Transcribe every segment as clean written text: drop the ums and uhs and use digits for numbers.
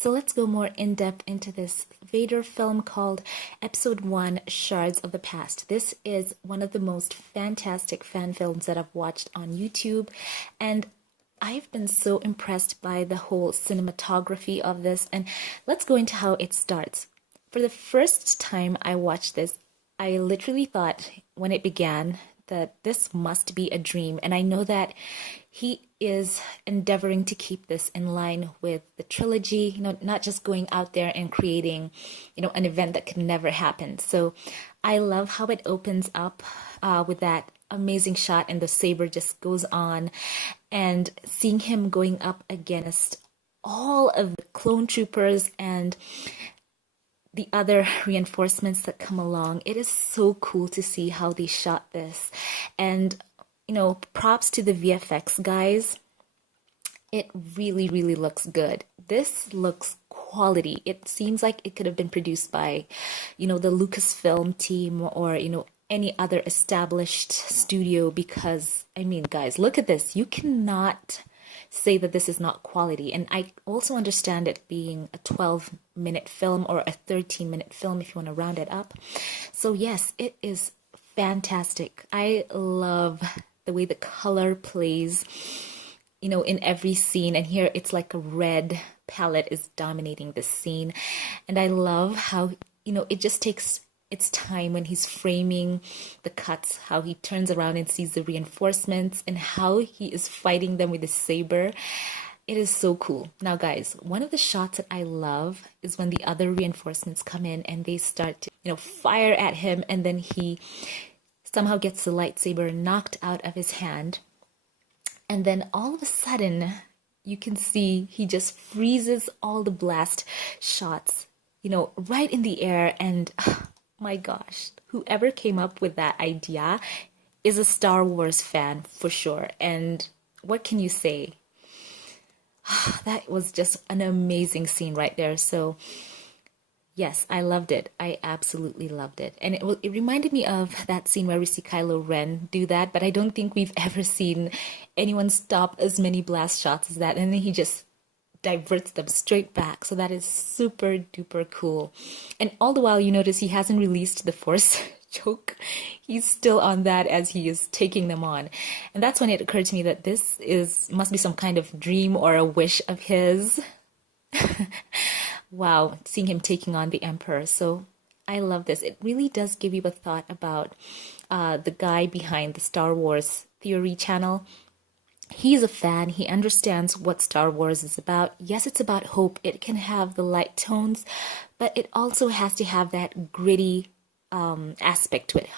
So let's go more in depth into this Vader film called Episode 1 Shards of the Past. This is one of the most fantastic fan films that I've watched on YouTube, and I've been so impressed by the whole cinematography of this. And let's go into how it starts. For the first time I watched this, I literally thought when it began that this must be a dream. And I know that he is endeavoring to keep this in line with the trilogy, not just going out there and creating, an event that could never happen. So I love how it opens up with that amazing shot and the saber just goes on, and seeing him going up against all of the clone troopers and the other reinforcements that come along. It is so cool to see how they shot this. And, props to the VFX guys. It really, really looks good. This looks quality. It seems like it could have been produced by, the Lucasfilm team or, any other established studio, because, guys, look at this. You cannot say that this is not quality. And I also understand it being a 12-minute film or a 13-minute film if you want to round it up. So yes, it is fantastic. I love the way the color plays, in every scene. And here it's like a red palette is dominating the scene. And I love how, it just takes its time when he's framing the cuts, how he turns around and sees the reinforcements and how he is fighting them with his saber. It is so cool. Now, guys, one of the shots that I love is when the other reinforcements come in and they start to, fire at him, and then he somehow gets the lightsaber knocked out of his hand. And then all of a sudden, you can see he just freezes all the blast shots, right in the air. And my gosh, whoever came up with that idea is a Star Wars fan for sure. And what can you say? That was just an amazing scene right there. So yes, I loved it. I absolutely loved it. And it reminded me of that scene where we see Kylo Ren do that, but I don't think we've ever seen anyone stop as many blast shots as that. And then he just diverts them straight back. So that is super duper cool. And all the while, you notice he hasn't released the Force choke. He's still on that as he is taking them on. And that's when it occurred to me that this must be some kind of dream or a wish of his. Wow, seeing him taking on the Emperor. So I love this. It really does give you a thought about the guy behind the Star Wars Theory channel. He's a fan. He understands what Star Wars is about. Yes, it's about hope. It can have the light tones, but it also has to have that gritty aspect to it.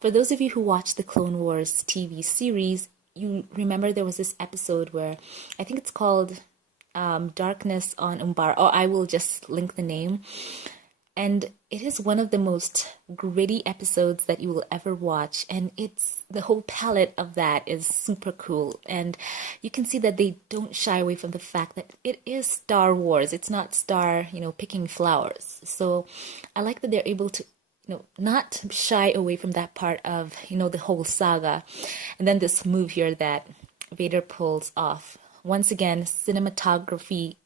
For those of you who watched the Clone Wars TV series, you remember there was this episode where I think it's called Darkness on Umbar. Oh, I will just link the name. And it is one of the most gritty episodes that you will ever watch. And the whole palette of that is super cool. And you can see that they don't shy away from the fact that it is Star Wars. It's not Star, picking flowers. So I like that they're able to, not shy away from that part of, the whole saga. And then this move here that Vader pulls off. Once again, cinematography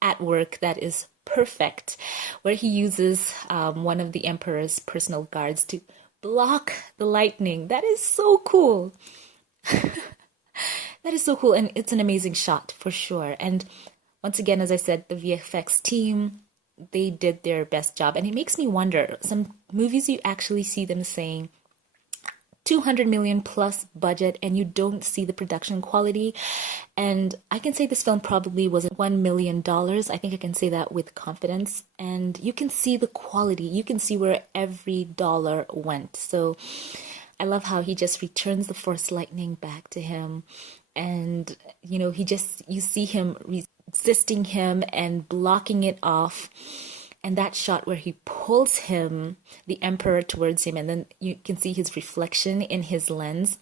at work that is perfect, where he uses one of the Emperor's personal guards to block the lightning. That is so cool. That is so cool, and it's an amazing shot for sure. And once again, as I said, the VFX team, they did their best job. And it makes me wonder, some movies you actually see them saying 200 million plus budget and you don't see the production quality. And I can say this film probably wasn't $1 million. I think I can say that with confidence. And you can see the quality. You can see where every dollar went. So I love how he just returns the Force lightning back to him. And, you see him resisting him and blocking it off. And that shot where he pulls the Emperor towards him, and then you can see his reflection in his lens.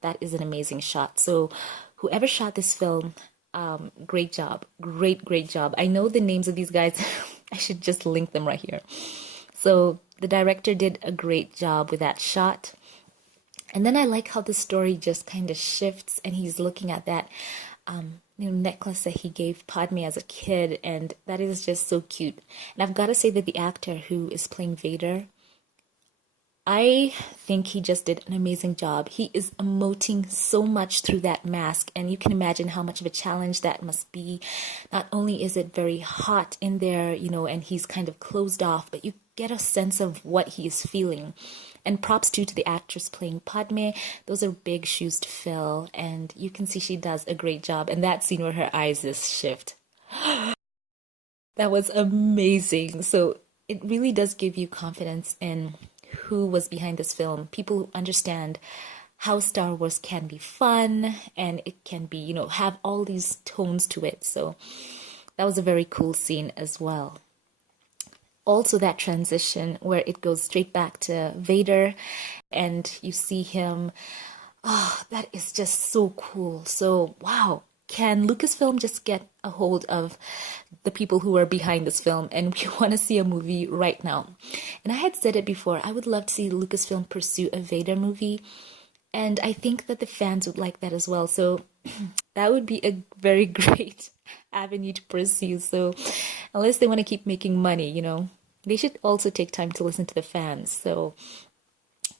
That is an amazing shot. So whoever shot this film, great job. Great job. I know the names of these guys. I should just link them right here. So the director did a great job with that shot. And then I like how the story just kind of shifts and he's looking at that necklace that he gave Padme as a kid, and that is just so cute. And I've got to say that the actor who is playing Vader, I think he just did an amazing job. He is emoting so much through that mask, and you can imagine how much of a challenge that must be. Not only is it very hot in there, and he's kind of closed off, but you get a sense of what he is feeling. And props too to the actress playing Padme. Those are big shoes to fill, and you can see she does a great job. And that scene where her eyes just shift, that was amazing. So it really does give you confidence in who was behind this film. People who understand how Star Wars can be fun and it can be, have all these tones to it. So that was a very cool scene as well. Also that transition where it goes straight back to Vader and you see him. Oh, that is just so cool. So, wow. Can Lucasfilm just get a hold of the people who are behind this film? And we want to see a movie right now. And I had said it before, I would love to see Lucasfilm pursue a Vader movie. And I think that the fans would like that as well. So that would be a very great avenue to pursue. So unless they want to keep making money, they should also take time to listen to the fans. So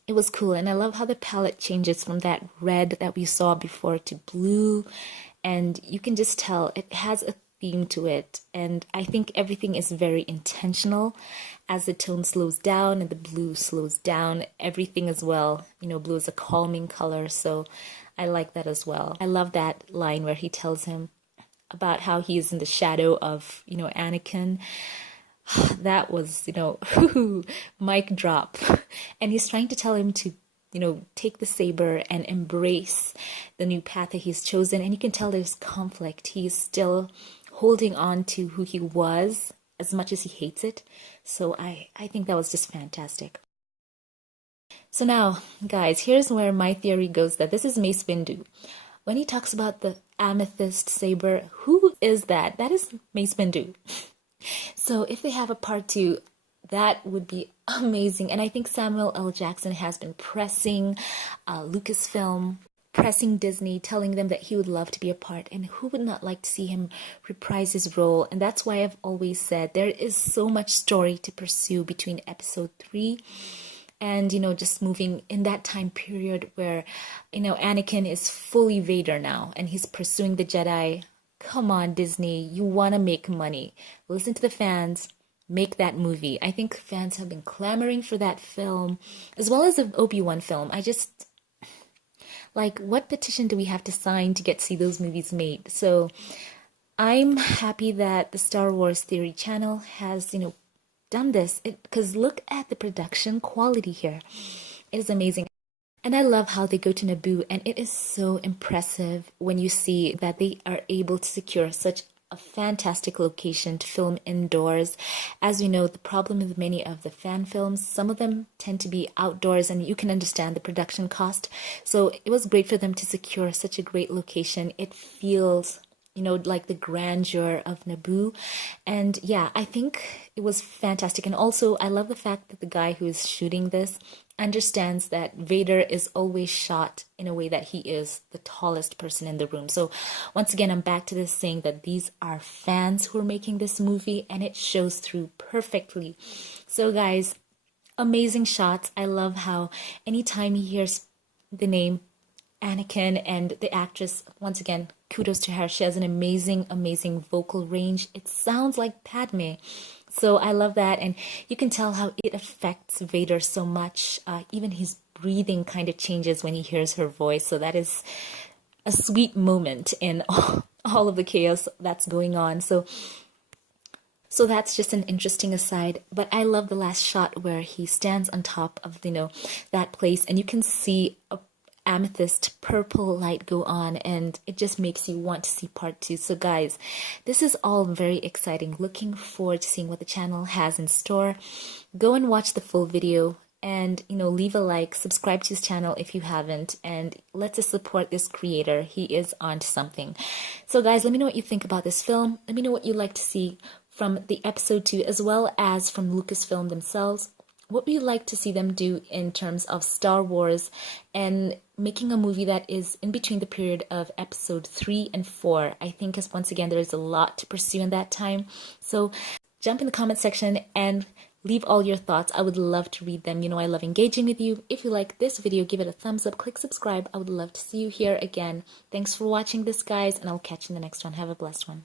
it was cool. And I love how the palette changes from that red that we saw before to blue. And you can just tell it has a theme to it. And I think everything is very intentional as the tone slows down and the blue slows down. Everything as well. Blue is a calming color. So I like that as well. I love that line where he tells him about how he is in the shadow of, Anakin. That was, mic drop. And he's trying to tell him to, take the saber and embrace the new path that he's chosen. And you can tell there's conflict. He's still holding on to who he was as much as he hates it. So I think that was just fantastic. So now, guys, here's where my theory goes that this is Mace Windu. When he talks about the amethyst saber, who is that? That is Mace Windu. So if they have a part 2, that would be amazing. And I think Samuel L. Jackson has been pressing Lucasfilm, pressing Disney, telling them that he would love to be a part. And who would not like to see him reprise his role? And that's why I've always said there is so much story to pursue between episode 3 and, just moving in that time period where, Anakin is fully Vader now and he's pursuing the Jedi. Come on, Disney, you want to make money. Listen to the fans. Make that movie. I think fans have been clamoring for that film, as well as the Obi-Wan film. What petition do we have to sign to get to see those movies made? So I'm happy that the Star Wars Theory channel has, done this. Because look at the production quality here. It is amazing. And I love how they go to Naboo, and it is so impressive when you see that they are able to secure such a fantastic location to film indoors. As we know, the problem with many of the fan films, some of them tend to be outdoors, and you can understand the production cost. So it was great for them to secure such a great location. It feels, like the grandeur of Naboo. And yeah, I think it was fantastic. And also, I love the fact that the guy who is shooting this understands that Vader is always shot in a way that he is the tallest person in the room. So once again, I'm back to this saying that these are fans who are making this movie, and it shows through perfectly. So guys, amazing shots. I love how anytime he hears the name Anakin and the actress, once again, kudos to her. She has an amazing vocal range. It sounds like Padme. So I love that. And you can tell how it affects Vader so much. Even his breathing kind of changes when he hears her voice. So that is a sweet moment in all of the chaos that's going on. So that's just an interesting aside. But I love the last shot where he stands on top of, that place. And you can see a amethyst purple light go on, and it just makes you want to see part 2. So guys, this is all very exciting. Looking forward to seeing what the channel has in store. Go and watch the full video, and leave a like, subscribe to his channel if you haven't, and let's just support this creator. He is on to something. So guys, let me know what you think about this film. Let me know what you'd like to see from the episode 2 as well as from Lucasfilm themselves. what would you like to see them do in terms of Star Wars and making a movie that is in between the period of episode 3 and 4? I think, because once again, there is a lot to pursue in that time. So jump in the comment section and leave all your thoughts. I would love to read them. You know, I love engaging with you. If you like this video, give it a thumbs up, click subscribe. I would love to see you here again. Thanks for watching this, guys, and I'll catch you in the next one. Have a blessed one.